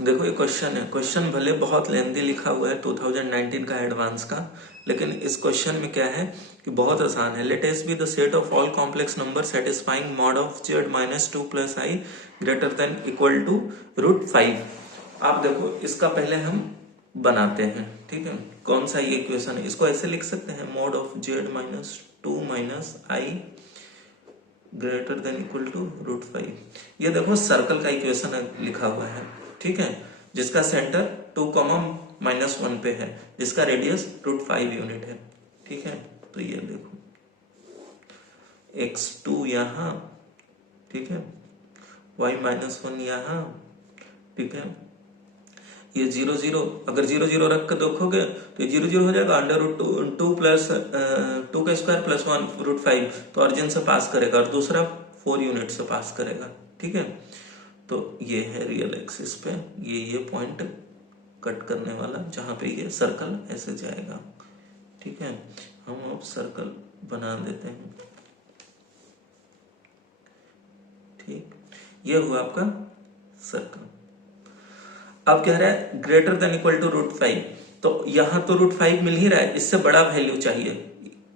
देखो ये क्वेश्चन है, क्वेश्चन भले बहुत लेंथी लिखा हुआ है 2019 का एडवांस का, लेकिन इस क्वेश्चन में क्या है कि बहुत आसान है। Let S be the set of all complex number satisfying mod of Z minus 2 plus I greater than equal to √5। आप देखो इसका पहले हम बनाते हैं, ठीक है। कौन सा ये इक्वेशन है, इसको ऐसे लिख सकते हैं, mod of Z minus 2 minus I greater than equal to √5। ये देखो सर्कल का इक्वेशन लिखा हुआ है, ठीक है, जिसका सेंटर 2, -1 पे है, जिसका रेडियस √5 यूनिट है, ठीक है। तो ये देखो x2 यहाँ, ठीक है, y-1 यहाँ, ठीक है। ये 0 0, अगर 0 0 रख कर देखोगे तो ये 0 0 हो जाएगा, √2 प्लस 2 का स्क्वायर प्लस 1 √5, तो ऑरिजिन से पास करेगा, और दूसरा 4 यूनिट से पास करेगा, ठीक है। तो ये है रियल एक्सिस पे ये पॉइंट कट करने वाला, जहां पे ये सर्कल ऐसे जाएगा, ठीक है। हम अब सर्कल बना देते हैं, ठीक। ये हुआ आपका सर्कल। अब कह रहा है ग्रेटर देन इक्वल टू √5, तो यहां तो √5 मिल ही रहा है, इससे बड़ा वैल्यू चाहिए।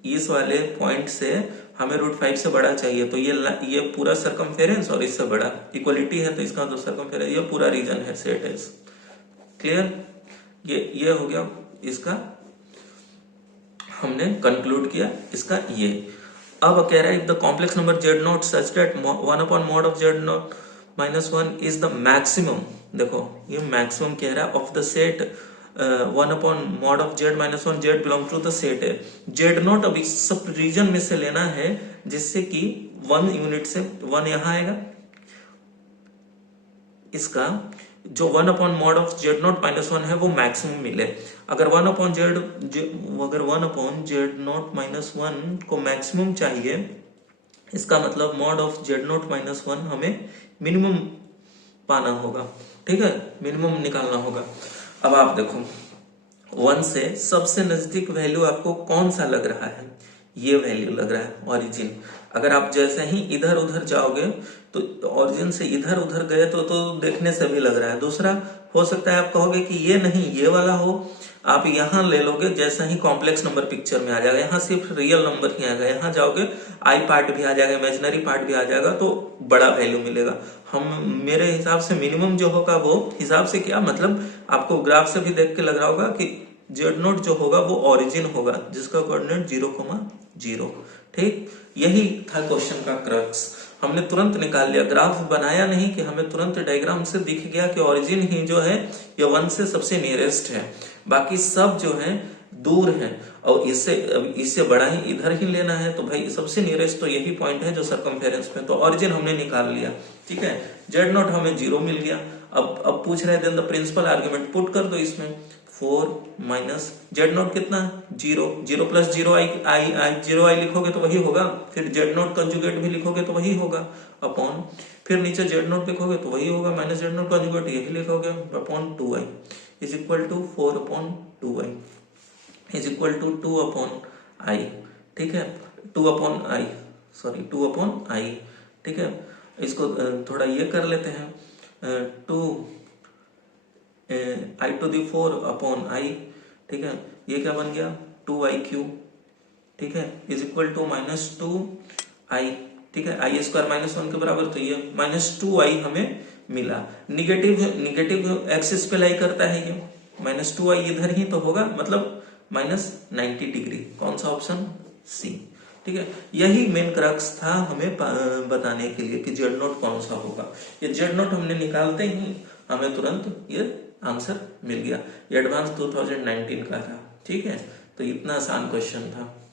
इस वाले पॉइंट से हमें √5 से बड़ा चाहिए, तो ये पूरा सर्कमफेरेंस और इससे बड़ा इक्वलिटी है, तो इसका तो सर्कमफेरेंस ये पूरा रीजन है सेट एस। क्लियर? ये हो गया इसका, हमने कंक्लूड किया इसका ये। अब कह रहा है if the complex number Z not such that 1/mod of Z not -1 is the maximum, देखो ये मैक्सिमम कह रहा है of the set 1/mod of Z -1 Z belong to the set है। जेड नॉट अब इस सब रीजन में से लेना है जिससे कि 1 यूनिट से 1 यहां आएगा, इसका जो 1/mod ऑफ जेड नॉट -1 है वो मैक्सिमम मिले। अगर 1/z नॉट -1 को मैक्सिमम चाहिए, इसका मतलब मॉड ऑफ जेड नॉट -1 हमें मिनिमम पाना होगा, ठीक है, मिनिमम निकालना होगा। अब आप देखो 1 से सबसे नजदीक वैल्यू आपको कौन सा लग रहा है, ये वैल्यू लग रहा है ओरिजिन। अगर आप जैसे ही इधर उधर जाओगे तो ओरिजिन से इधर उधर गए तो देखने से भी लग रहा है। दूसरा हो सकता है आप कहोगे कि ये नहीं, ये वाला हो, आप यहां ले लोगे, जैसा ही कॉम्प्लेक्स नंबर पिक्चर में आ जाएगा, यहां सिर्फ रियल नंबर ही आएगा, यहां जाओगे आई पार्ट भी आ जाएगा, इमेजिनरी पार्ट भी आ जाएगा, तो बड़ा वैल्यू मिलेगा। हम मेरे हिसाब से मिनिमम जो होगा वो हिसाब से क्या मतलब, आपको ग्राफ से भी देख के लग रहा होगा कि जेड नोट जो होगा वो ओरिजिन होगा, जिसका कोऑर्डिनेट 0,0, ठीक। यही था क्वेश्चन का क्रक्स, हमने तुरंत निकाल लिया, ग्राफ बनाया नहीं कि हमें तुरंत डायग्राम से दिख गया कि ओरिजिन ही जो है ये 1 से सबसे नियरेस्ट है, बाकी सब जो है दूर है, और इससे बड़ा ही इधर ही लेना है, तो भाई सबसे नियरेस्ट तो यही पॉइंट है जो सर्कमफेरेंस में, तो ओरिजिन हमने निकाल लिया, ठीक है। जेड नॉट हमें 0 मिल गया। अब पूछ रहे then the principal argument put कर दो इसमें, 4 माइनस जेड नॉट कितना 0, 0 प्लस 0 आई लिखोगे तो वही होगा, फिर जेड नॉट कंजुगेट भी लिखोगे तो वही होगा, अपॉन फिर नीचे जेड नॉट लिखोगे तो वही होगा, माइनस जेड नॉट कंजुगेट यही लिखोगे, upon 2i is equal to 4/2i is equal to 2/i, ठीक है, 2/i, ठीक है। इसको थोड़ा ये कर लेते हैं, 2i⁴/i, ठीक है, ये क्या बन गया 2i³, ठीक है, इज इक्वल टू -2i, ठीक है, i² -1 के बराबर, तो ये -2i हमें मिला। निगेटिव एक्सिस पे लाई करता है ये, -2i इधर ही तो होगा, मतलब -90 डिग्री, कौन सा ऑप्शन सी, ठीक है। यही मेन क्रक्स था हमें बताने के लिए कि जेड नोट कौन सा होगा। ये जेड नोट हमने निकालते ही हमें तुरंत ये आंसर मिल गया। ये एडवांस 2019 का था, ठीक है, तो इतना आसान क्वेश्चन था।